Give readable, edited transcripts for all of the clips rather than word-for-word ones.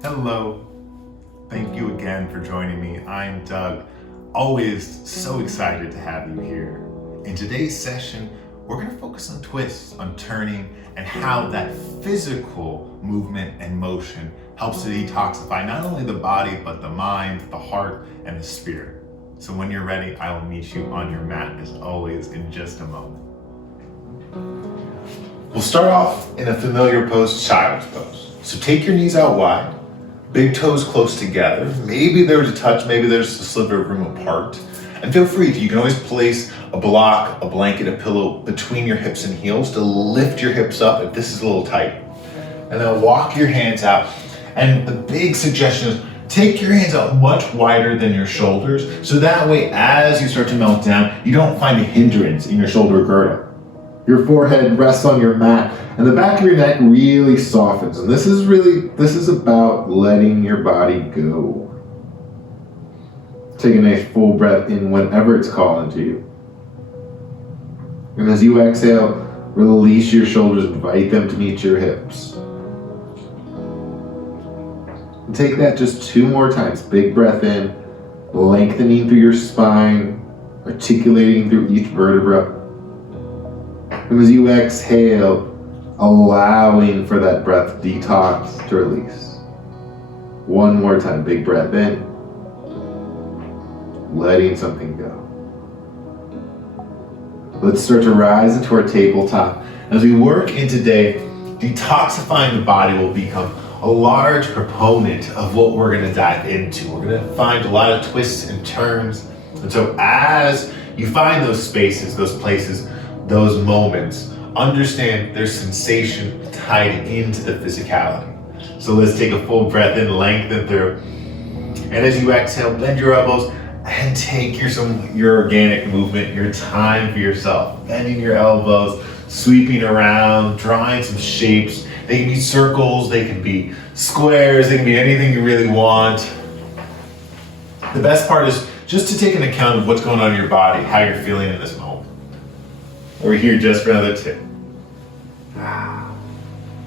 Hello. Thank you again for joining me. I'm Doug. Always so excited to have you here. In today's session, we're going to focus on twists, on turning, and how that physical movement and motion helps to detoxify not only the body, but the mind, the heart, and the spirit. So when you're ready, I will meet you on your mat as always in just a moment. We'll start off in a familiar pose, child's pose. So take your knees out wide. Big toes close together. Maybe there's a touch, maybe there's a sliver of room apart. And feel free you can always place a block, a blanket, a pillow between your hips and heels to lift your hips up if this is a little tight. And then walk your hands out. And the big suggestion is take your hands out much wider than your shoulders, so that way as you start to melt down, you don't find a hindrance in your shoulder girdle. Your forehead rests on your mat, and the back of your neck really softens. And this is about letting your body go. Take a nice full breath in whenever it's calling to you. And as you exhale, release your shoulders, invite them to meet your hips. And take that just 2 more times. Big breath in, lengthening through your spine, articulating through each vertebra. And as you exhale, allowing for that breath detox to release. 1 more time, big breath in, letting something go. Let's start to rise into our tabletop. As we work in today, detoxifying the body will become a large proponent of what we're going to dive into. We're going to find a lot of twists and turns. And so as you find those spaces, those places, those moments, understand there's sensation tied into the physicality. So let's take a full breath in, lengthen through. And as you exhale, bend your elbows and take your organic movement, your time for yourself. Bending your elbows, sweeping around, drawing some shapes. They can be circles, they can be squares, they can be anything you really want. The best part is just to take an account of what's going on in your body, how you're feeling in this moment. We're here just for another 2.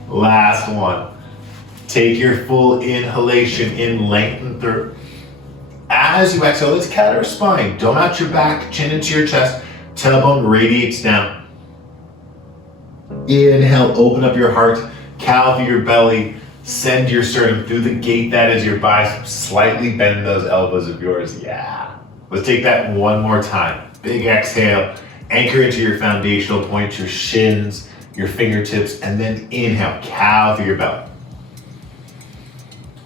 Last one. Take your full inhalation in, lengthen through. As you exhale, let's cat our spine. Dome out your back, chin into your chest, tailbone radiates down. Inhale, open up your heart, cow through your belly, send your sternum through the gate that is your bicep. Slightly bend those elbows of yours. Yeah. Let's take that 1 more time. Big exhale. Anchor into your foundational points, your shins, your fingertips, and then inhale, cow through your belly.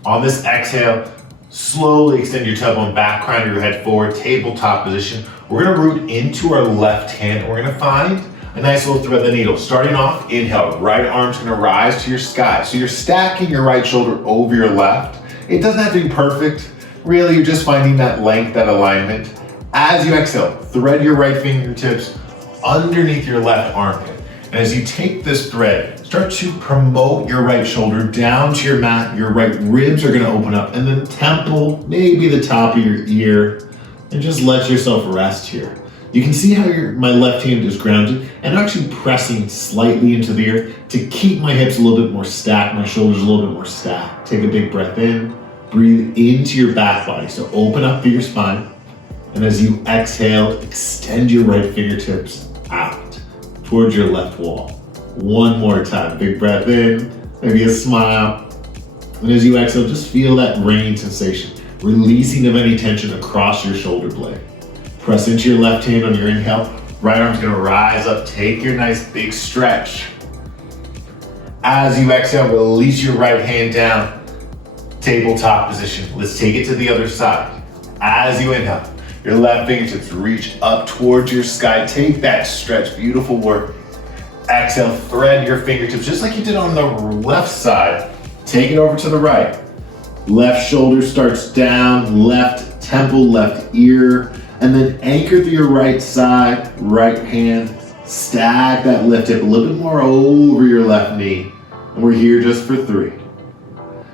On this exhale, slowly extend your tailbone back, crown your head forward, tabletop position. We're gonna root into our left hand. We're gonna find a nice little thread the needle. Starting off, inhale, right arm's gonna rise to your sky. So you're stacking your right shoulder over your left. It doesn't have to be perfect. Really, you're just finding that length, that alignment. As you exhale, thread your right fingertips underneath your left armpit. And as you take this thread, start to promote your right shoulder down to your mat. Your right ribs are gonna open up, and then temple, maybe the top of your ear, and just let yourself rest here. You can see how my left hand is grounded, and I'm actually pressing slightly into the earth to keep my hips a little bit more stacked, my shoulders a little bit more stacked. Take a big breath in, breathe into your back body. So open up through your spine. And as you exhale, extend your right fingertips out towards your left wall. 1 more time, big breath in, maybe a smile. And as you exhale, just feel that ringing sensation, releasing of any tension across your shoulder blade. Press into your left hand on your inhale. Right arm's gonna rise up, take your nice big stretch. As you exhale, release your right hand down, tabletop position. Let's take it to the other side. As you inhale, your left fingertips reach up towards your sky. Take that stretch, beautiful work. Exhale, thread your fingertips just like you did on the left side. Take it over to the right. Left shoulder starts down, left temple, left ear, and then anchor through your right side, right hand. Stack that left hip a little bit more over your left knee. And we're here just for 3.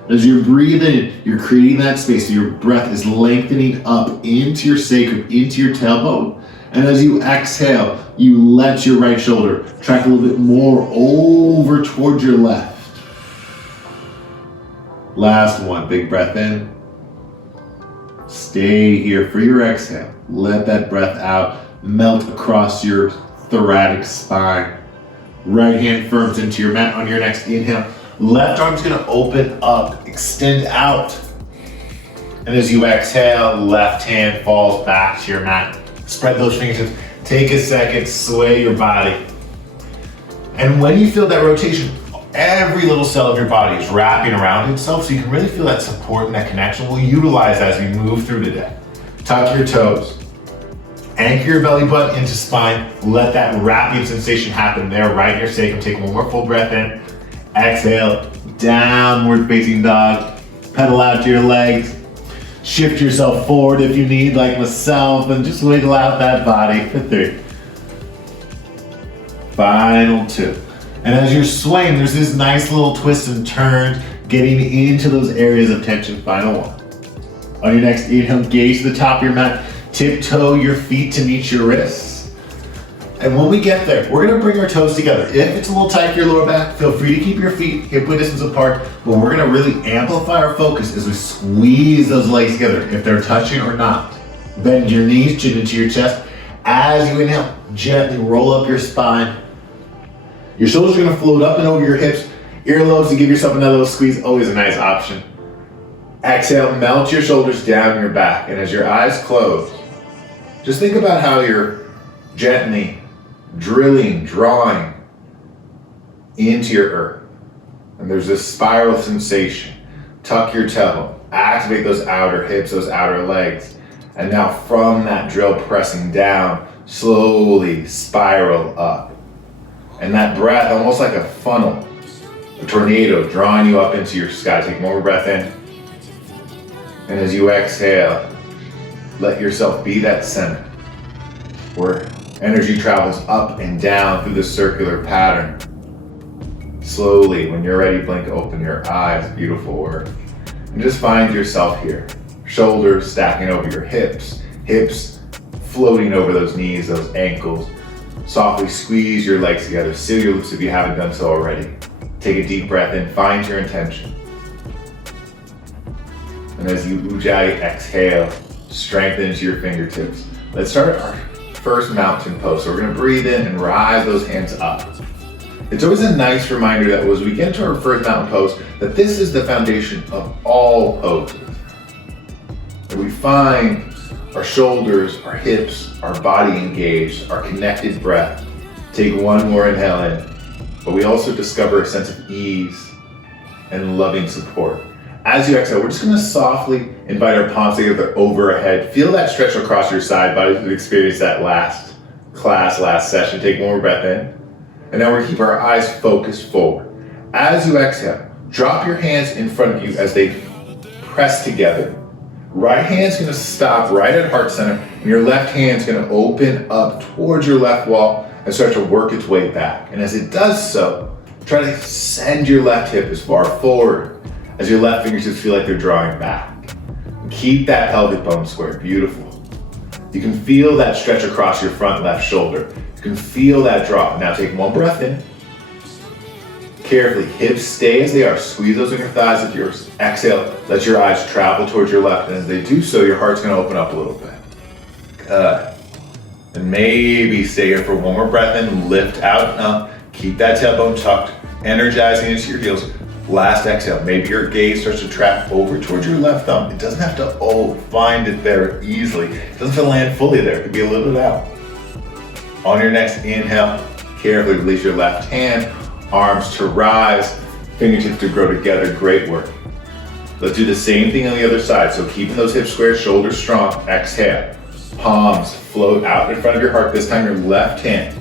As you're breathing in, you're creating that space so your breath is lengthening up into your sacrum, into your tailbone. And as you exhale, you let your right shoulder track a little bit more over towards your left. Last one, big breath in. Stay here for your exhale. Let that breath out melt across your thoracic spine. Right hand firms into your mat on your next inhale. Left arm's gonna open up, extend out. And as you exhale, left hand falls back to your mat. Spread those fingertips. Take a second, sway your body. And when you feel that rotation, every little cell of your body is wrapping around itself, so you can really feel that support and that connection. We'll utilize as we move through today. Tuck your toes. Anchor your belly button into spine. Let that wrapping sensation happen there, right in your sacrum. Take one more full breath in. Exhale, downward facing dog. Pedal out to your legs. Shift yourself forward if you need, like myself, and just wiggle out that body for 3. Final 2. And as you're swaying, there's this nice little twist and turn, getting into those areas of tension. Final 1. On your next inhale, gaze to the top of your mat. Tiptoe your feet to meet your wrists. And when we get there, we're gonna bring our toes together. If it's a little tight for your lower back, feel free to keep your feet hip width distance apart, but we're gonna really amplify our focus as we squeeze those legs together, if they're touching or not. Bend your knees, chin into your chest. As you inhale, gently roll up your spine. Your shoulders are gonna float up and over your hips. Earlobes to give yourself another little squeeze, always a nice option. Exhale, melt your shoulders down your back, and as your eyes close, just think about how you're gently drilling, drawing into your earth. And there's this spiral sensation. Tuck your tailbone, activate those outer hips, those outer legs. And now from that drill pressing down, slowly spiral up. And that breath, almost like a funnel, a tornado drawing you up into your sky. Take one more breath in. And as you exhale, let yourself be that center where energy travels up and down through the circular pattern. Slowly, when you're ready, blink open your eyes. Beautiful work. And just find yourself here. Shoulders stacking over your hips, hips floating over those knees, those ankles. Softly squeeze your legs together. Seal your lips if you haven't done so already. Take a deep breath in, find your intention. And as you ujjayi exhale, strengthen into your fingertips. Let's start our first mountain pose. So we're gonna breathe in and rise those hands up. It's always a nice reminder that as we get into our first mountain pose, that this is the foundation of all poses. That we find our shoulders, our hips, our body engaged, our connected breath. Take one more inhale in, but we also discover a sense of ease and loving support. As you exhale, we're just gonna softly invite our palms together over our head. Feel that stretch across your side body to experience that last class, last session. Take one more breath in. And now we're gonna keep our eyes focused forward. As you exhale, drop your hands in front of you as they press together. Right hand's gonna stop right at heart center, and your left hand's gonna open up towards your left wall and start to work its way back. And as it does so, try to send your left hip as far forward as your left fingertips feel like they're drawing back. Keep that pelvic bone square, beautiful. You can feel that stretch across your front left shoulder. You can feel that drop. Now take one breath in. Carefully, hips stay as they are. Squeeze those inner thighs with yours. Exhale, let your eyes travel towards your left. And as they do so, your heart's gonna open up a little bit. Good. And maybe stay here for one more breath in. Lift out and up. Keep that tailbone tucked, energizing into your heels. Last exhale, maybe your gaze starts to track over towards your left thumb. It doesn't have to find it there easily. It doesn't have to land fully there. It could be a little bit out. On your next inhale, carefully release your left hand, arms to rise, fingertips to grow together. Great work. Let's do the same thing on the other side. So keeping those hips square, shoulders strong. Exhale. Palms float out in front of your heart. This time your left hand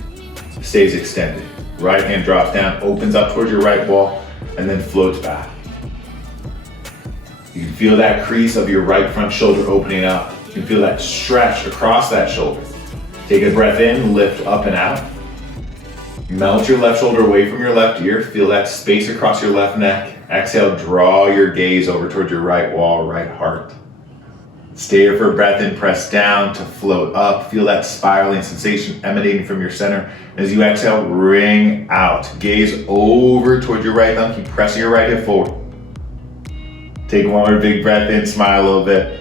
stays extended. Right hand drops down, opens up towards your right wall, and then floats back. You can feel that crease of your right front shoulder opening up. You can feel that stretch across that shoulder. Take a breath in, lift up and out. Melt your left shoulder away from your left ear. Feel that space across your left neck. Exhale, draw your gaze over towards your right wall, right heart. Stay here for a breath in, press down to float up. Feel that spiraling sensation emanating from your center. As you exhale, ring out. Gaze over towards your right thumb. Keep pressing your right hip forward. Take one more big breath in, smile a little bit.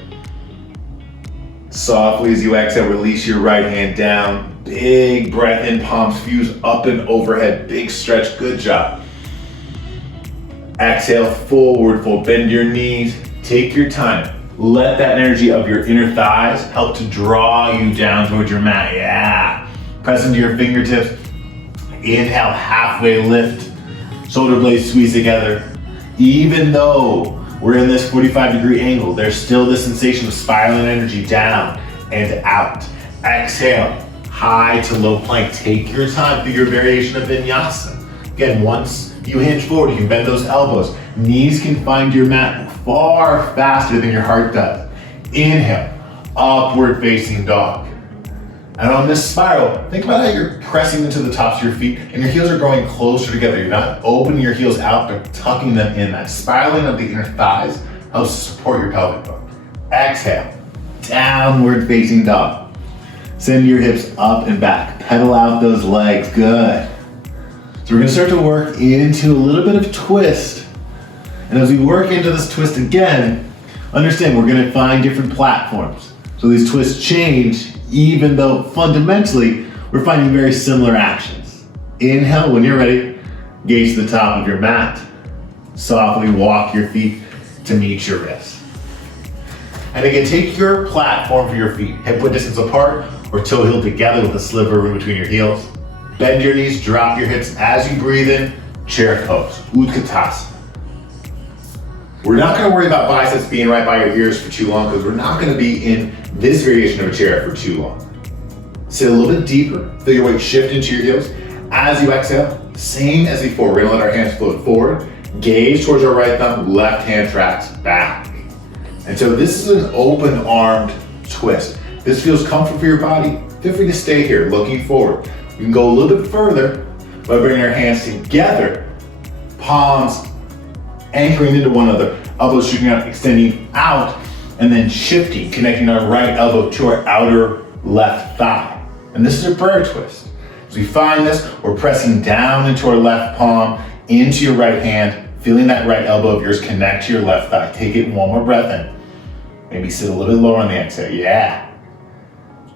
Softly as you exhale, release your right hand down. Big breath in, palms fuse up and overhead. Big stretch, good job. Exhale, forward fold, bend your knees. Take your time. Let that energy of your inner thighs help to draw you down towards your mat. Yeah. Press into your fingertips. Inhale, halfway lift. Shoulder blades squeeze together. Even though we're in this 45-degree angle, there's still this sensation of spiraling energy down and out. Exhale, high to low plank. Take your time through your variation of vinyasa. Again, once you hinge forward, you can bend those elbows. Knees can find your mat far faster than your heart does. Inhale, upward facing dog. And on this spiral, think about how you're pressing into the tops of your feet and your heels are growing closer together. You're not opening your heels out, but tucking them in. That spiraling of the inner thighs helps support your pelvic bone. Exhale, downward facing dog. Send your hips up and back. Pedal out those legs, good. So we're gonna start to work into a little bit of twist. And as we work into this twist again, understand we're gonna find different platforms. So these twists change, even though fundamentally, we're finding very similar actions. Inhale, when you're ready, gaze to the top of your mat. Softly walk your feet to meet your wrists. And again, take your platform for your feet, hip width distance apart or toe heel together with a sliver of room between your heels. Bend your knees, drop your hips as you breathe in, chair pose, Utkatasana. We're not gonna worry about biceps being right by your ears for too long because we're not gonna be in this variation of a chair for too long. Sit a little bit deeper, feel your weight shift into your heels. As you exhale, same as before, we're gonna let our hands float forward, gaze towards our right thumb, left hand tracks back. And so this is an open armed twist. This feels comfortable for your body. Feel free to stay here, looking forward. We can go a little bit further by bringing our hands together, palms anchoring into one another, elbows shooting out, extending out, and then shifting, connecting our right elbow to our outer left thigh. And this is a prayer twist. As we find this, we're pressing down into our left palm, into your right hand, feeling that right elbow of yours connect to your left thigh. Take it one more breath in. Maybe sit a little bit lower on the exhale, yeah.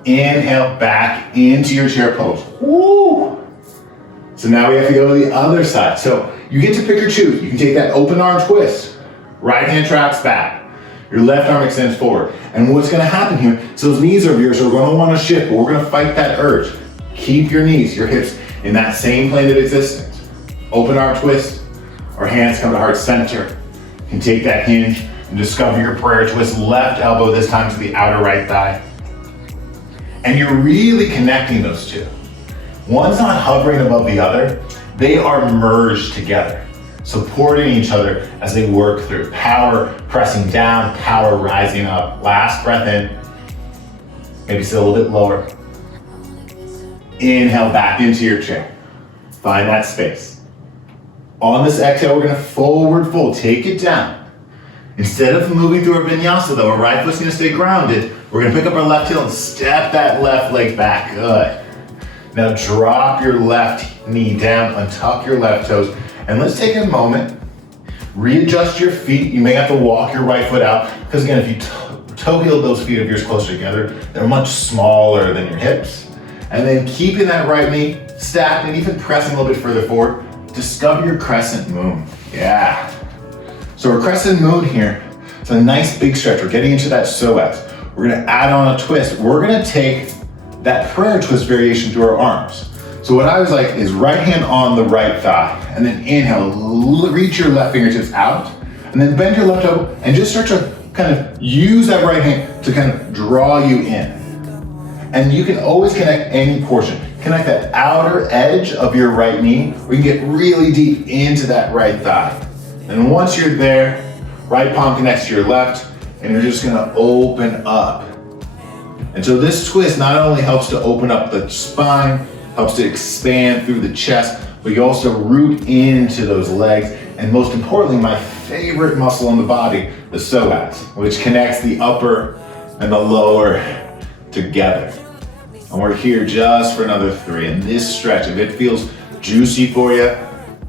Inhale back into your chair pose. Woo! So now we have to go to the other side. So you get to pick or choose. You can take that open arm twist. Right hand tracks back. Your left arm extends forward. And what's gonna happen here, so those knees over here, so we're gonna wanna shift, but we're gonna fight that urge. Keep your knees, your hips in that same plane of existence. Open arm twist, our hands come to heart center. You can take that hinge and discover your prayer twist. Left elbow this time to the outer right thigh. And you're really connecting those two. One's not hovering above the other, they are merged together, supporting each other as they work through. Power pressing down, power rising up. Last breath in, maybe sit a little bit lower. Inhale back into your chair. Find that space. On this exhale, we're gonna forward fold, take it down. Instead of moving through our vinyasa though, our right foot's gonna stay grounded. We're gonna pick up our left heel and step that left leg back, good. Now drop your left knee down, untuck your left toes, and let's take a moment, readjust your feet. You may have to walk your right foot out, because again, if you toe heel those feet of yours closer together, they're much smaller than your hips. And then keeping that right knee stacked and even pressing a little bit further forward, discover your crescent moon, yeah. So our crescent moon here, it's a nice big stretch. We're getting into that psoas. We're gonna add on a twist. We're gonna take that prayer twist variation to our arms. So what I was like is right hand on the right thigh, and then inhale, reach your left fingertips out, and then bend your left elbow, and just start to kind of use that right hand to kind of draw you in. And you can always connect any portion. Connect that outer edge of your right knee, or you can get really deep into that right thigh. And once you're there, right palm connects to your left, and you're just gonna open up. And so this twist not only helps to open up the spine, helps to expand through the chest, but you also root into those legs. And most importantly, my favorite muscle in the body, the psoas, which connects the upper and the lower together. And we're here just for another 3. And this stretch, if it feels juicy for you,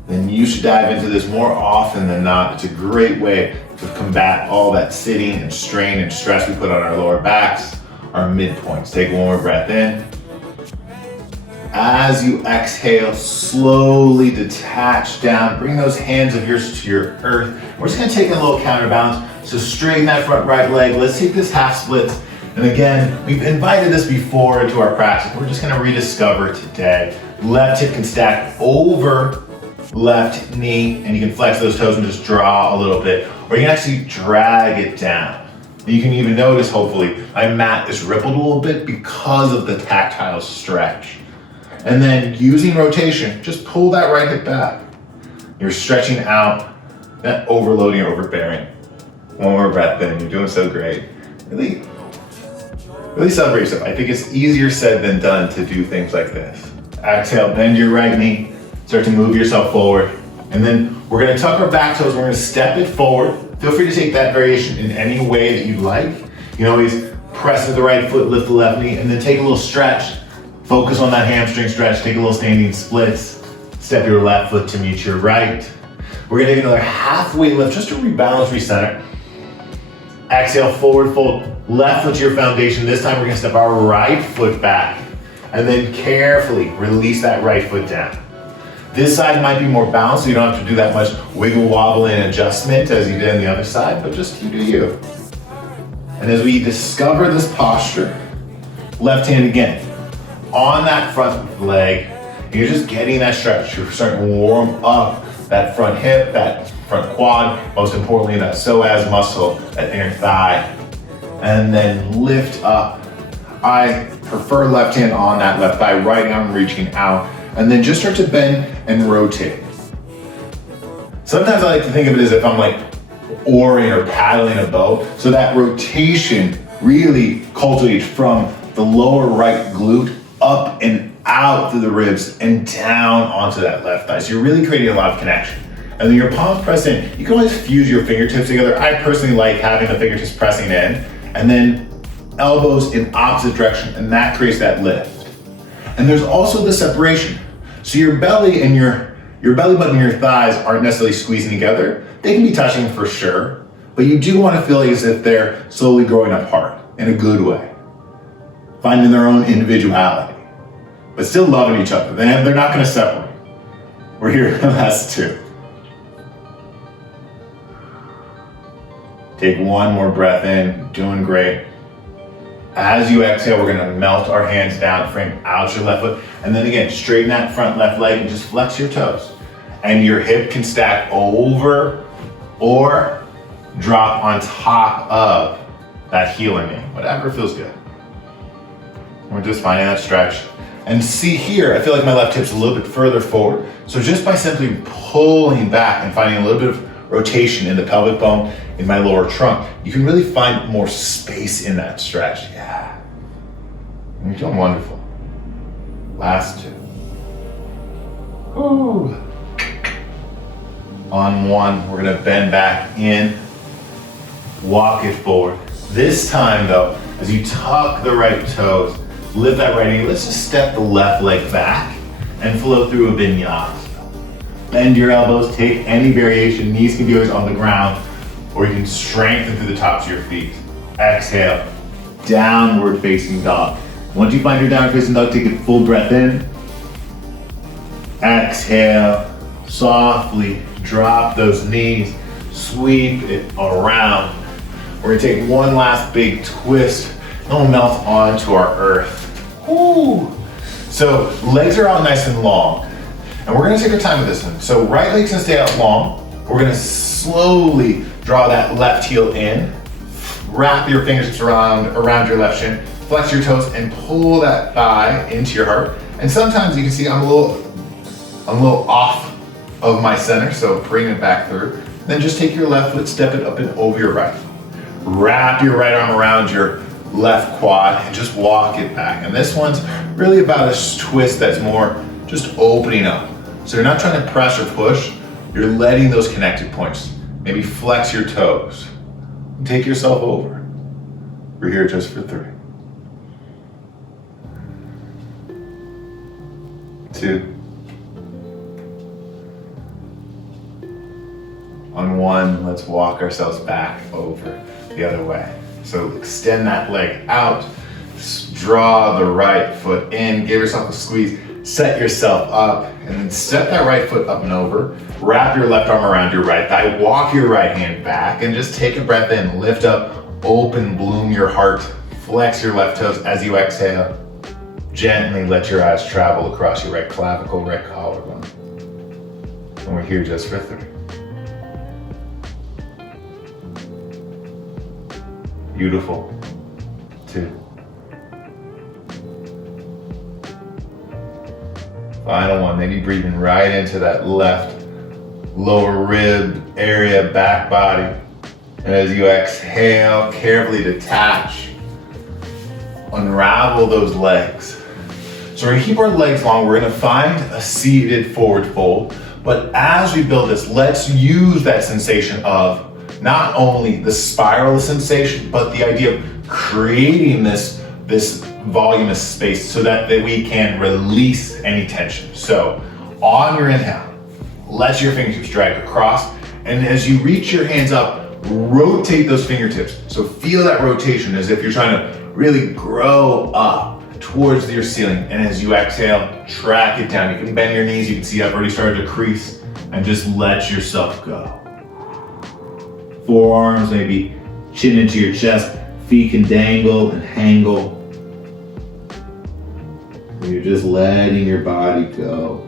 then you should dive into this more often than not. It's a great way to combat all that sitting and strain and stress we put on our lower backs, our midpoints. Take one more breath in. As you exhale, slowly detach down. Bring those hands of yours to your earth. We're just gonna take a little counterbalance. So straighten that front right leg. Let's take this half split. And again, we've invited this before into our practice. We're just gonna rediscover today. Left hip can stack over left knee, and you can flex those toes and just draw a little bit, or you can actually drag it down. You can even notice, hopefully, my mat is rippled a little bit because of the tactile stretch. And then using rotation, just pull that right hip back. You're stretching out, not overloading or overbearing. One more breath in, you're doing so great. Really celebrate yourself. I think it's easier said than done to do things like this. Exhale, bend your right knee, start to move yourself forward. And then we're gonna tuck our back toes, we're gonna step it forward. Feel free to take that variation in any way that you like. You can always press with the right foot, lift the left knee, and then take a little stretch. Focus on that hamstring stretch, take a little standing splits. Step your left foot to meet your right. We're gonna take another halfway lift just to rebalance, recenter. Exhale, forward fold, left foot to your foundation. This time we're gonna step our right foot back and then carefully release that right foot down. This side might be more balanced, so you don't have to do that much wiggle, wobble, and adjustment as you did on the other side, but just you do you. And as we discover this posture, left hand again, on that front leg, you're just getting that stretch. You're starting to warm up that front hip, that front quad, most importantly, that psoas muscle, that inner thigh. And then lift up. I prefer left hand on that left thigh, right arm reaching out. And then just start to bend and rotate. Sometimes I like to think of it as if I'm like oaring or paddling a boat. So that rotation really cultivates from the lower right glute up and out through the ribs and down onto that left thigh. So you're really creating a lot of connection. And then your palms press in. You can always fuse your fingertips together. I personally like having the fingertips pressing in and then elbows in opposite direction, and that creates that lift. And there's also the separation. So your belly and your belly button and your thighs aren't necessarily squeezing together. They can be touching for sure, but you do want to feel as if they're slowly growing apart in a good way, finding their own individuality, but still loving each other. They're not going to separate. We're here for us too. Take one more breath in, doing great. As you exhale, we're gonna melt our hands down, frame out your left foot, and then again, straighten that front left leg and just flex your toes. And your hip can stack over or drop on top of that heel or knee, whatever feels good. We're just finding that stretch. And see here, I feel like my left hip's a little bit further forward. So just by simply pulling back and finding a little bit of rotation in the pelvic bone, in my lower trunk, you can really find more space in that stretch. Yeah. And you're doing wonderful. Last two. Ooh. On one, we're gonna bend back in, walk it forward. This time though, as you tuck the right toes, lift that right knee, let's just step the left leg back and flow through a vinyasa. Bend your elbows, take any variation. Knees can be always on the ground, or you can strengthen through the tops of your feet. Exhale, downward facing dog. Once you find your downward facing dog, take a full breath in. Exhale, softly drop those knees, sweep it around. We're gonna take one last big twist, and we'll melt onto our earth. Woo! So legs are out nice and long, and we're gonna take our time with this one. So right leg's gonna stay out long. We're gonna slowly draw that left heel in, wrap your fingertips around your left shin, flex your toes, and pull that thigh into your heart. And sometimes you can see I'm a little off of my center, so bring it back through. Then just take your left foot, step it up and over your right. Wrap your right arm around your left quad and just walk it back. And this one's really about a twist that's more just opening up. So you're not trying to press or push, you're letting those connected points. Maybe flex your toes. Take yourself over. We're here just for 3. 2. On one, let's walk ourselves back over the other way. So extend that leg out, draw the right foot in, give yourself a squeeze, set yourself up, and then step that right foot up and over. Wrap your left arm around your right thigh, walk your right hand back, and just take a breath in. Lift up, open, bloom your heart, flex your left toes as you exhale. Gently let your eyes travel across your right clavicle, right collarbone. And we're here just for 3. Beautiful. 2. Final one, maybe breathing right into that left lower rib area, back body. And as you exhale, carefully detach, unravel those legs. So we're gonna keep our legs long. We're gonna find a seated forward fold. But as we build this, let's use that sensation of not only the spiral sensation, but the idea of creating this voluminous space so that we can release any tension. So on your inhale, let your fingertips drag across. And as you reach your hands up, rotate those fingertips. So feel that rotation as if you're trying to really grow up towards your ceiling. And as you exhale, track it down. You can bend your knees. You can see I've already started to crease, and just let yourself go. Forearms, maybe chin into your chest. Feet can dangle and hangle. And you're just letting your body go.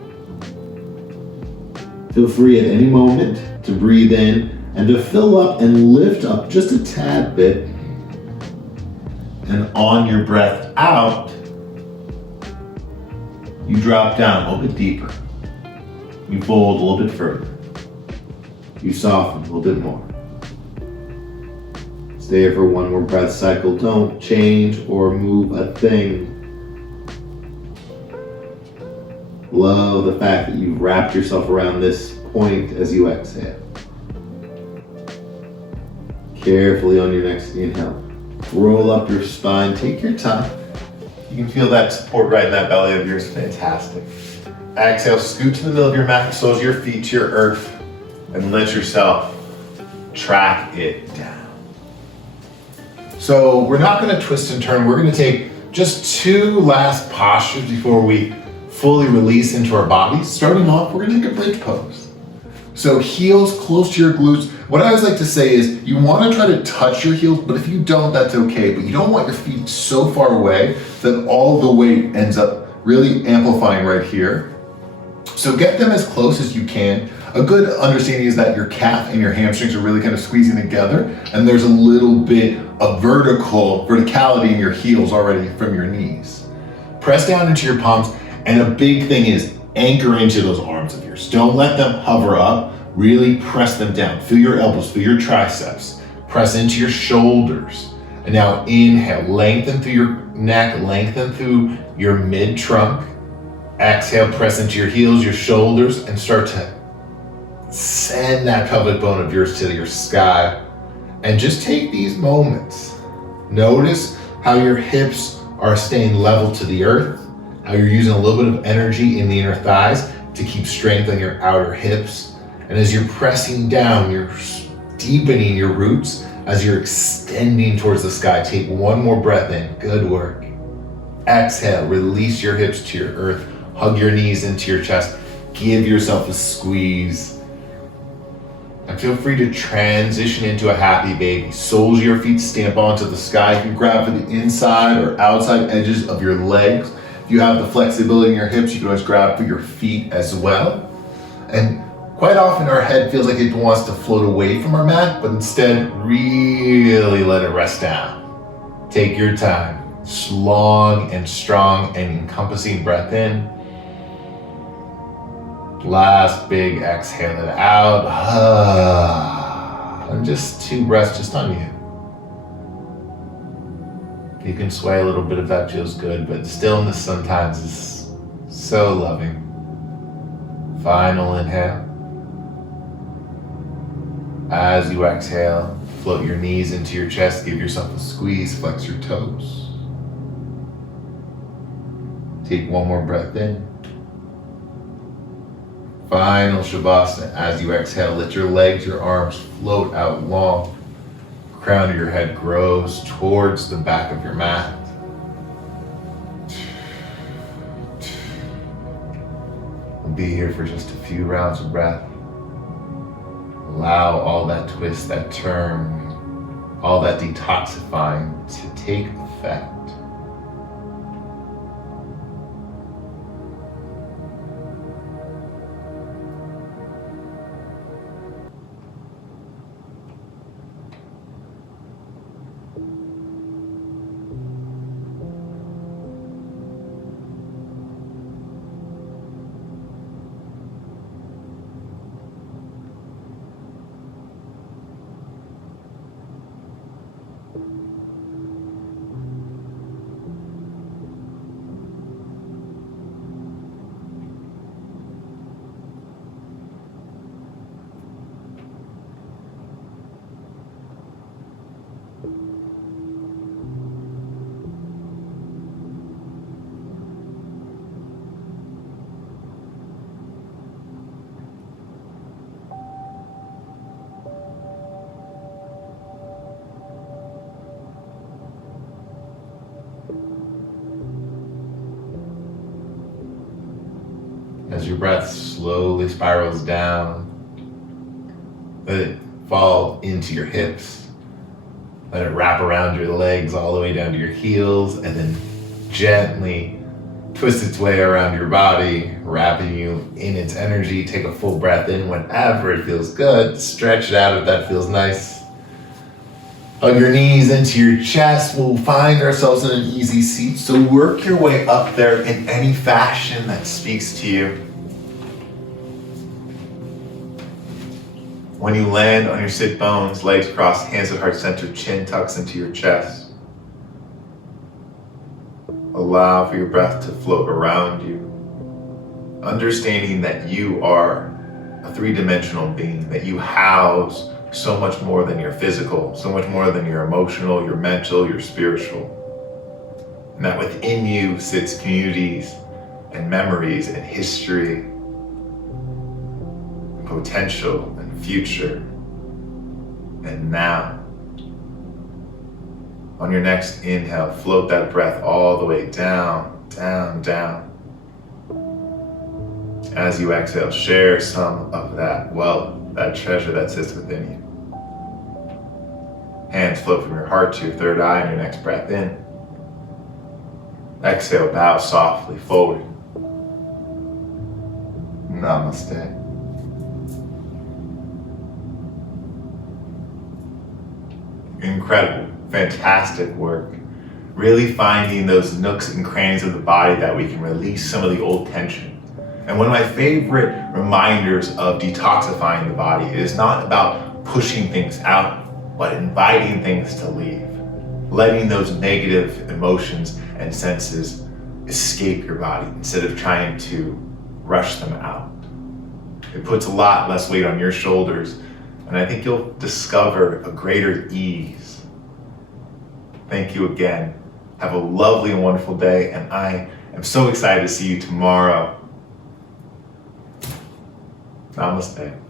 Feel free at any moment to breathe in and to fill up and lift up just a tad bit. And on your breath out, you drop down a little bit deeper. You fold a little bit further. You soften a little bit more. Stay here for one more breath cycle. Don't change or move a thing. Love the fact that you've wrapped yourself around this point as you exhale. Carefully on your next inhale, roll up your spine, take your time. You can feel that support right in that belly of yours, fantastic. Exhale, scoot to the middle of your mat, soles of your feet to your earth, and let yourself track it down. So we're not gonna twist and turn, we're gonna take just 2 last postures before we fully release into our bodies. Starting off, we're gonna take a bridge pose. So heels close to your glutes. What I always like to say is you wanna try to touch your heels, but if you don't, that's okay. But you don't want your feet so far away that all the weight ends up really amplifying right here. So get them as close as you can. A good understanding is that your calf and your hamstrings are really kind of squeezing together, and there's a little bit of verticality in your heels already from your knees. Press down into your palms, and a big thing is anchor into those arms of yours. Don't let them hover up, really press them down. Feel your elbows, feel your triceps, press into your shoulders. And now inhale, lengthen through your neck, lengthen through your mid-trunk. Exhale, press into your heels, your shoulders, and start to send that pelvic bone of yours to your sky. And just take these moments. Notice how your hips are staying level to the earth, how you're using a little bit of energy in the inner thighs to keep strength on your outer hips. And as you're pressing down, you're deepening your roots as you're extending towards the sky. Take one more breath in. Good work. Exhale, release your hips to your earth. Hug your knees into your chest. Give yourself a squeeze. And feel free to transition into a happy baby. Soles of your feet stamp onto the sky. You can grab for the inside or outside edges of your legs. If you have the flexibility in your hips, you can always grab for your feet as well. And quite often our head feels like it wants to float away from our mat, but instead really let it rest down. Take your time. Long and strong and encompassing breath in. Last big exhale it out. And just 2 breaths just on you. You can sway a little bit if that feels good, but stillness sometimes is so loving. Final inhale. As you exhale, float your knees into your chest, give yourself a squeeze, flex your toes. Take one more breath in. Final Shavasana. As you exhale, let your legs, your arms float out long. Crown of your head grows towards the back of your mat. We'll be here for just a few rounds of breath. Allow all that twist, that turn, all that detoxifying to take effect. As your breath slowly spirals down, let it fall into your hips. Let it wrap around your legs all the way down to your heels, and then gently twist its way around your body, wrapping you in its energy. Take a full breath in whenever it feels good. Stretch it out if that feels nice. Hug your knees into your chest. We'll find ourselves in an easy seat. So work your way up there in any fashion that speaks to you. When you land on your sit bones, legs crossed, hands at heart center, chin tucks into your chest. Allow for your breath to float around you, understanding that you are a three-dimensional being, that you house so much more than your physical, so much more than your emotional, your mental, your spiritual. And that within you sits communities and memories and history, potential and future, and now. On your next inhale, float that breath all the way down, down, down. As you exhale, share some of that wealth, that treasure that sits within you. Hands float from your heart to your third eye on your next breath in. Exhale, bow softly forward. Namaste. Incredible, fantastic work. Really finding those nooks and crannies of the body that we can release some of the old tension. And one of my favorite reminders of detoxifying the body is not about pushing things out, but inviting things to leave. Letting those negative emotions and senses escape your body instead of trying to rush them out. It puts a lot less weight on your shoulders, and I think you'll discover a greater ease. Thank you again. Have a lovely and wonderful day, and I am so excited to see you tomorrow. Namaste.